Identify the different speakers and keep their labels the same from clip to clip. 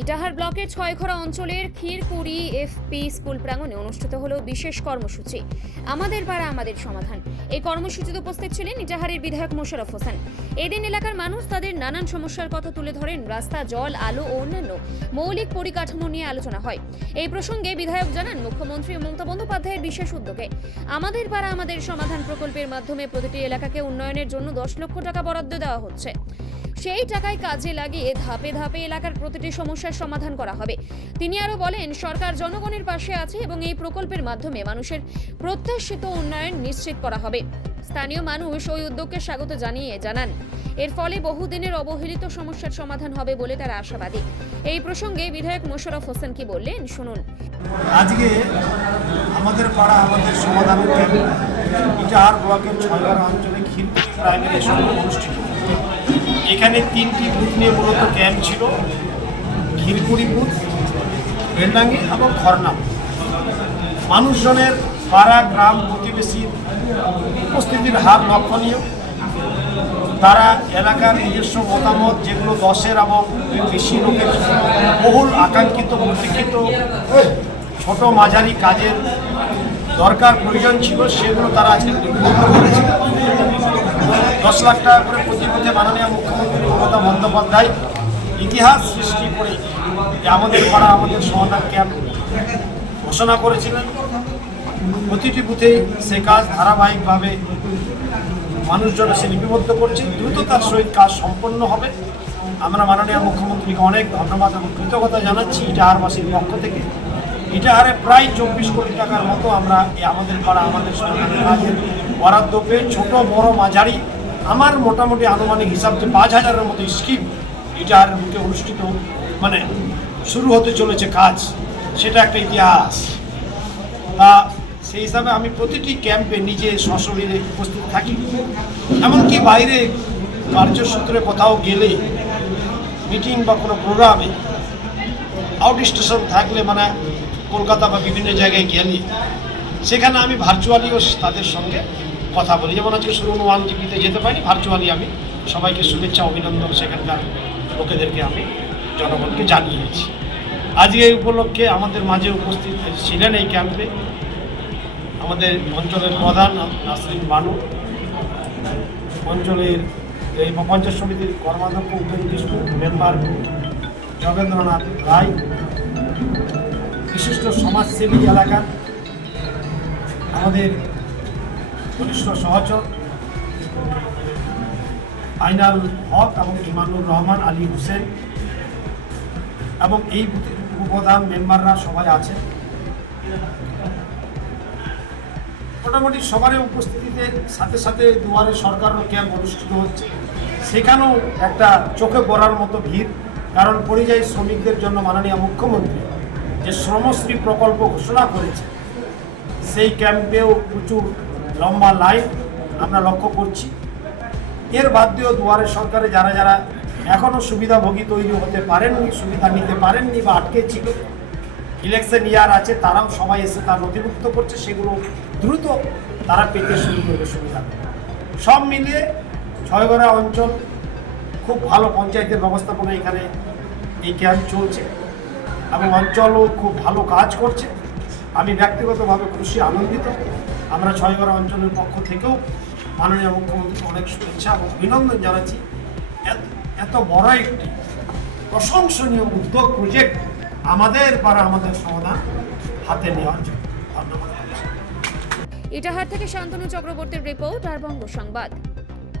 Speaker 1: ইটাহার ব্লকের ছয়খরা অঞ্চলের ক্ষীরকুড়ি FP school প্রাঙ্গণে অনুষ্ঠিত হলো বিশেষ কর্মসূচি। আমাদের পাড়া, আমাদের সমাধান। এই কর্মসূচিতে উপস্থিত ছিলেন ইটাহারের বিধায়ক মোশারফ হোসেন। এদিন এলাকার মানুষ তাদের নানান সমস্যার কথা তুলে ধরেন। রাস্তা, জল, আলো ও অন্যান্য মৌলিক পরিকাঠামো নিয়ে আলোচনা হয়। এই প্রসঙ্গে বিধায়ক জানান, মুখ্যমন্ত্রী মমতা বন্দ্যোপাধ্যায়ের বিশেষ উদ্যোগে আমাদের পাড়া, আমাদের সমাধান প্রকল্পের মাধ্যমে প্রতিটি এলাকাকে উন্নয়নের জন্য দশ লক্ষ টাকা বরাদ্দ দেওয়া হচ্ছে। সেই টাকায় কাজে লাগিয়ে ধাপে ধাপে এলাকার প্রতিটি সমস্যার সমাধান করা হবে। তিনি আরও বলেন, সরকার জনগণের পাশে আছে এবং এই প্রকল্পের মাধ্যমে মানুষের প্রত্যাশিত উন্নয়ন নিশ্চিত করা হবে। স্থানীয় মানুষ ওই উদ্যোগকে স্বাগত জানিয়ে জানান, এর ফলে বহুদিনের অবহেলিত সমস্যার সমাধান হবে বলে তারা আশাবাদী। এই প্রসঙ্গে বিধায়ক মোশারফ হোসেন কি বললেন, শুনুন।
Speaker 2: আজকে আমাদের পাড়া আমাদের সমাধান ক্যাম্প ইটাহার ব্লকের ছয়বার অঞ্চলে খিলপুর প্রাইমারি অনুষ্ঠিত এখানে তিনটি বুথ নিয়ে মূলত ক্যাম্প ছিল। খিলপুরি বুথ বেলডাঙ্গি এবং খরনাম মানুষজনের পাড়া, গ্রাম প্রতিবেশীর উপস্থিতির হার লক্ষণীয়। তারা এলাকার নিজস্ব মতামত, যেগুলো দশের এবং বেশি লোকের বহুল আকাঙ্ক্ষিত প্রতীক্ষিত ছোট মাঝারি কাজের দরকার প্রয়োজন ছিল, সেগুলো তারা আজকে করেছে। দশ লাখ টাকা করে প্রতি বুথে মাননীয় মুখ্যমন্ত্রী মমতা বন্দ্যোপাধ্যায় ইতিহাস সৃষ্টি করে আমাদের পাড়া, আমাদের সমাধান ক্যাম্প ঘোষণা করেছিলেন। প্রতিটি বুথেই সে কাজ ধারাবাহিকভাবে মানুষজন সে লিপিবদ্ধ করছে। দ্রুততার সহিত কাজ সম্পন্ন হবে। আমরা মাননীয় মুখ্যমন্ত্রীকে অনেক ধন্যবাদ এবং কৃতজ্ঞতা জানাচ্ছি ইটাহারবাসীর পক্ষ থেকে। ইটাহারে প্রায় চব্বিশ কোটি টাকার মতো আমরা আমাদের পাড়া, আমাদের সরকারি কাজের বরাদ্দ পেয়ে ছোট, বড় মাঝারি আমার মোটামুটি আনুমানিক হিসাব যে পাঁচ হাজারের মতো স্কিম ইটাহারের বুকে অনুষ্ঠিত মানে শুরু হতে চলেছে কাজ, সেটা একটা ইতিহাস। তা সেই হিসাবে আমি প্রতিটি ক্যাম্পে নিজে সশরীরে উপস্থিত থাকি। এমনকি বাইরে কার্যসূত্রে কোথাও গেলে মিটিং বা কোনো প্রোগ্রামে আউট স্টেশন থাকলে মানে কলকাতা বা বিভিন্ন জায়গায় গেলে, সেখানে আমি ভার্চুয়ালিও তাদের সঙ্গে কথা বলি। যেমন আজকে শুরু ওয়ান জিবিতে যেতে পারি ভার্চুয়ালি আমি। সবাইকে শুভেচ্ছা, অভিনন্দন। সেখানকার লোকেদেরকে আমি, জনগণকে জানিয়েছি। আজকে এই উপলক্ষে আমাদের মাঝে উপস্থিত ছিলেন এই ক্যাম্পে আমাদের অঞ্চলের প্রধান নাসরিন বানু। অঞ্চলের এই পঞ্চায়েত সমিতির কর্মাধ্যক্ষ কিষ্ণু, মেম্বার যোগেন্দ্রনাথ রায়। বিশিষ্ট সমাজসেবী এলাকার আমাদের ঘনিষ্ঠ সহচর আইনাল হক এবং ইমানুর রহমান আলী হোসেন এবং এই উপপ্রধান মেম্বাররা সবাই আছে মোটামুটি সবারই উপস্থিতিতে সাথে সাথে দুয়ারে সরকারও ক্যাম্প অনুষ্ঠিত হচ্ছে। সেখানেও একটা চোখে পড়ার মতো ভিড়, কারণ পরিযায়ী শ্রমিকদের জন্য মাননীয় মুখ্যমন্ত্রী যে শ্রমশ্রী প্রকল্প ঘোষণা করেছে, সেই ক্যাম্পেও প্রচুর লম্বা লাইন আমরা লক্ষ্য করছি। এর বাদ দিয়েও দুয়ারে সরকারে যারা যারা এখনও সুবিধাভোগী তৈরি হতে পারেননি, সুবিধা নিতে পারেননি বা আটকে ছিল ইলেকশন ইয়ার আছে, তারাও সবাই এসে তার নথিভুক্ত করছে, সেগুলো দ্রুত তারা পেতে শুরু করবে সুবিধা। সব মিলিয়ে ছয়গড়া অঞ্চল খুব ভালো পঞ্চায়েতের ব্যবস্থাপনা এখানে এই ক্যাম্প চলছে এবং অঞ্চলও খুব ভালো কাজ করছে। আমি ব্যক্তিগতভাবে খুশি, আনন্দিত। আমরা ছয়গড়া অঞ্চলের পক্ষ থেকেও মাননীয় মুখ্যমন্ত্রীকে অনেক শুভেচ্ছা এবং অভিনন্দন জানাচ্ছি। এত- বড় একটি প্রশংসনীয় উদ্যোগ প্রজেক্ট আমাদের পাড়া আমাদের সমাধান হাতে নেওয়ার জন্য। ধন্যবাদ।
Speaker 1: ইটাহার থেকে শান্তনু চক্রবর্তীর রিপোর্ট আর বঙ্গ সংবাদ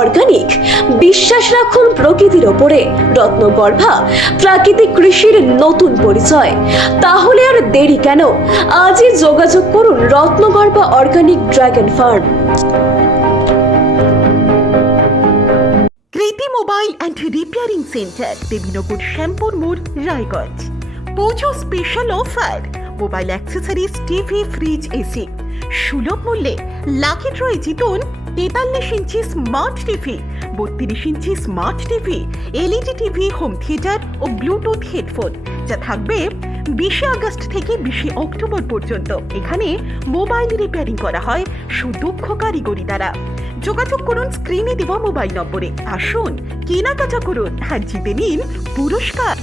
Speaker 3: অর্গানিক বিশ্বাস রাখুন প্রকৃতির ওপরে, রত্নগর্ভা, প্রাকৃতিক কৃষির নতুন পরিচয়। তাহলে আর দেরি কেন? আজই যোগাযোগ করুন Ratnagarbha organic dragon farm
Speaker 4: Kriti mobile and repairing centre, Debinagar Shyampur মোড়, Raiganj. Puja special offer mobile accessories TV fridge AC সুলভ মূল্যে লাকি ড্রয়ে জিতুন তেতাল্লিশ ইঞ্চি স্মার্ট টিভি বত্রিশ inch smart TV LED TV home theatre ও ব্লুটুথ হেডফোন যা থাকবে বিশে August থেকে বিশে অক্টোবর পর্যন্ত। এখানে মোবাইল রিপেয়ারিং করা হয় সুদক্ষ কারিগরি দ্বারা যোগাযোগ করুন স্ক্রিনে দেওয়া মোবাইল নম্বরে। আসুন, কেনাকাটা করুন আর জিতে নিন পুরস্কার।